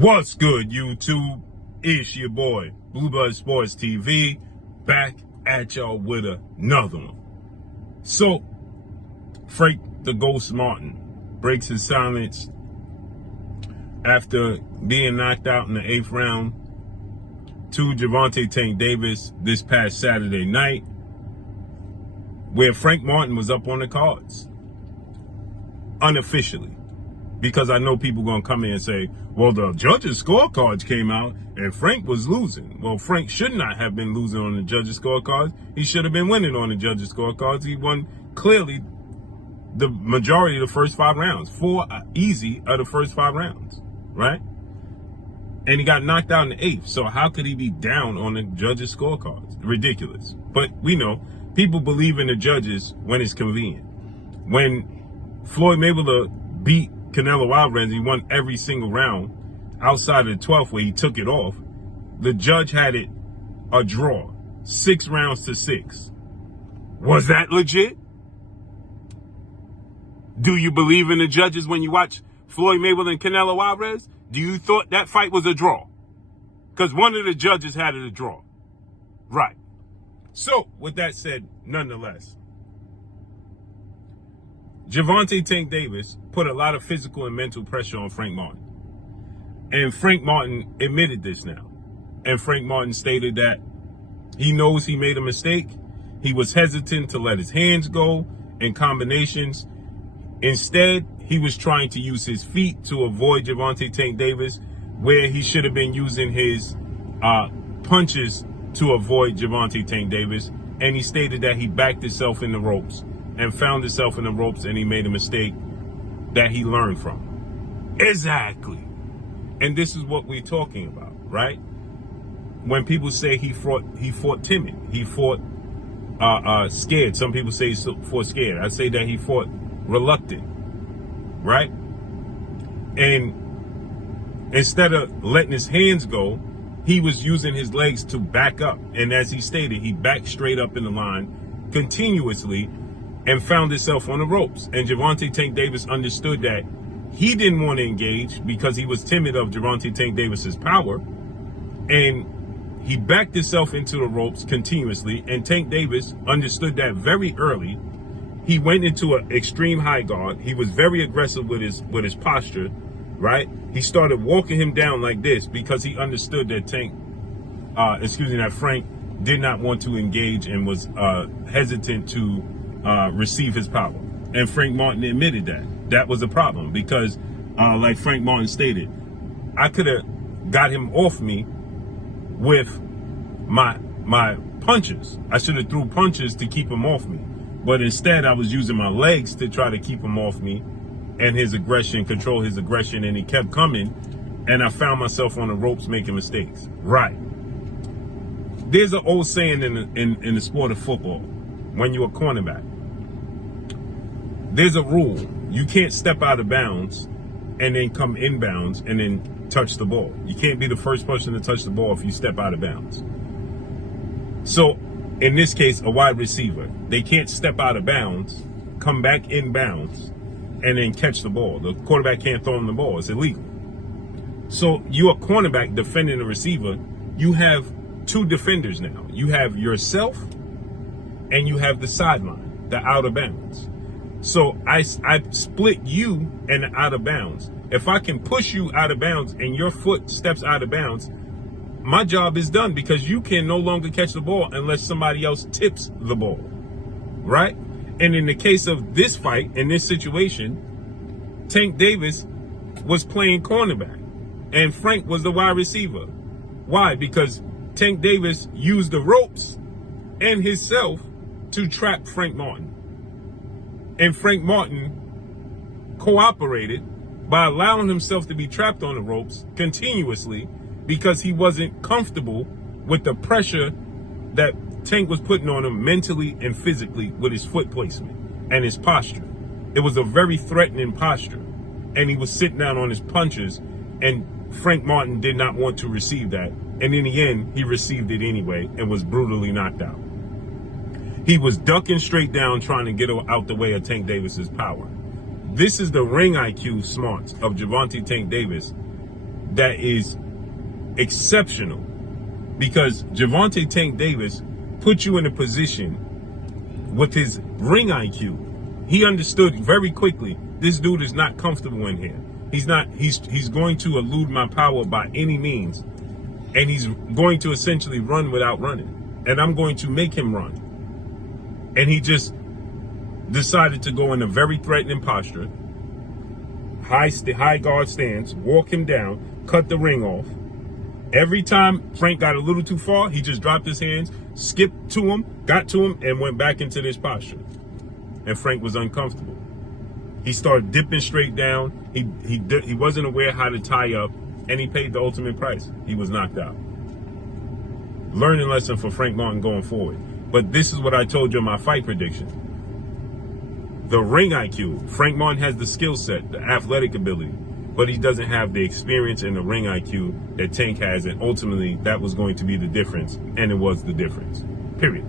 What's good, YouTube? It's your boy, Blue Blood Sports TV, back at y'all with another one. So, Frank the Ghost Martin breaks his silence after being knocked out in the 8th round to Gervonta Tank Davis this past Saturday night, where Frank Martin was up on the cards, unofficially. Because I know people going to come in and say, well, the judges' scorecards came out and Frank was losing. Well, Frank should not have been losing on the judges' scorecards. He should have been winning on the judges' scorecards. He won clearly the majority of the first 5 rounds. 4 easy of the first 5 rounds, right? And he got knocked out in the 8th. So how could he be down on the judges' scorecards? Ridiculous. But we know people believe in the judges when it's convenient. When Floyd Mayweather beat Canelo Alvarez, he won every single round outside of the 12th where he took it off. The judge had it a draw, 6 rounds to 6. Was that legit? Do you believe in the judges when you watch Floyd Mayweather and Canelo Alvarez? Do you thought that fight was a draw? Because one of the judges had it a draw. Right. So, with that said, nonetheless, Gervonta Tank Davis put a lot of physical and mental pressure on Frank Martin. And Frank Martin admitted this now. And Frank Martin stated that he knows he made a mistake. He was hesitant to let his hands go in combinations. Instead, he was trying to use his feet to avoid Gervonta Tank Davis, where he should have been using his punches to avoid Gervonta Tank Davis. And he stated that he backed himself in the ropes and found himself in the ropes, and he made a mistake that he learned from. Exactly. And this is what we're talking about, right? When people say he fought timid, he fought scared. Some people say he fought scared. I say that he fought reluctant, right? And instead of letting his hands go, he was using his legs to back up. And as he stated, he backed straight up in the line continuously and found himself on the ropes. And Gervonta Tank Davis understood that he didn't want to engage because he was timid of Gervonta Tank Davis's power. And he backed himself into the ropes continuously. And Tank Davis understood that very early. He went into an extreme high guard. He was very aggressive with his posture, right? He started walking him down like this because he understood that that Frank did not want to engage and was hesitant to receive his power. And Frank Martin admitted that was a problem because like Frank Martin stated, I could have got him off me with my punches. I should have threw punches to keep him off me, but instead I was using my legs to try to keep him off me and his aggression, control his aggression, and he kept coming, and I found myself on the ropes making mistakes. Right. There's an old saying in the sport of football. When you're a cornerback, there's a rule. You can't step out of bounds and then come inbounds and then touch the ball. You can't be the first person to touch the ball if you step out of bounds. So, in this case, a wide receiver, they can't step out of bounds, come back inbounds, and then catch the ball. The quarterback can't throw him the ball. It's illegal. So, you're a cornerback defending a receiver. You have 2 defenders now. You have yourself and you have the sideline, the out of bounds. So I split you and the out of bounds. If I can push you out of bounds and your foot steps out of bounds, my job is done because you can no longer catch the ball unless somebody else tips the ball, right? And in the case of this fight, in this situation, Tank Davis was playing cornerback and Frank was the wide receiver. Why? Because Tank Davis used the ropes and himself to trap Frank Martin. And Frank Martin cooperated by allowing himself to be trapped on the ropes continuously because he wasn't comfortable with the pressure that Tank was putting on him mentally and physically with his foot placement and his posture. It was a very threatening posture. And he was sitting down on his punches, and Frank Martin did not want to receive that. And in the end, he received it anyway and was brutally knocked out. He was ducking straight down, trying to get out the way of Tank Davis's power. This is the ring IQ smarts of Gervonta Tank Davis that is exceptional, because Gervonta Tank Davis put you in a position with his ring IQ. He understood very quickly, this dude is not comfortable in here. He's going to elude my power by any means. And he's going to essentially run without running. And I'm going to make him run. And he just decided to go in a very threatening posture. High guard stance, walk him down, cut the ring off. Every time Frank got a little too far, he just dropped his hands, skipped to him, got to him, and went back into this posture. And Frank was uncomfortable. He started dipping straight down. He wasn't aware how to tie up, and he paid the ultimate price. He was knocked out. Learning lesson for Frank Martin going forward. But this is what I told you in my fight prediction. The ring IQ. Frank Martin has the skill set, the athletic ability, but he doesn't have the experience and the ring IQ that Tank has, and ultimately that was going to be the difference, and it was the difference. Period.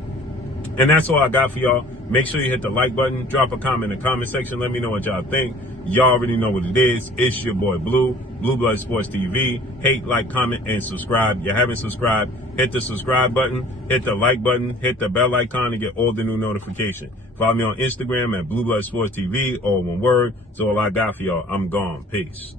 And that's all I got for y'all. Make sure you hit the like button, drop a comment in the comment section, let me know what y'all think. Y'all already know what it is. It's your boy Blue, Blue Blood Sports TV. Hate, like, comment, and subscribe. You haven't subscribed, hit the subscribe button, hit the like button, hit the bell icon to get all the new notifications. Follow me on Instagram at Blue Blood Sports TV, all one word. That's all I got for y'all. I'm gone. Peace.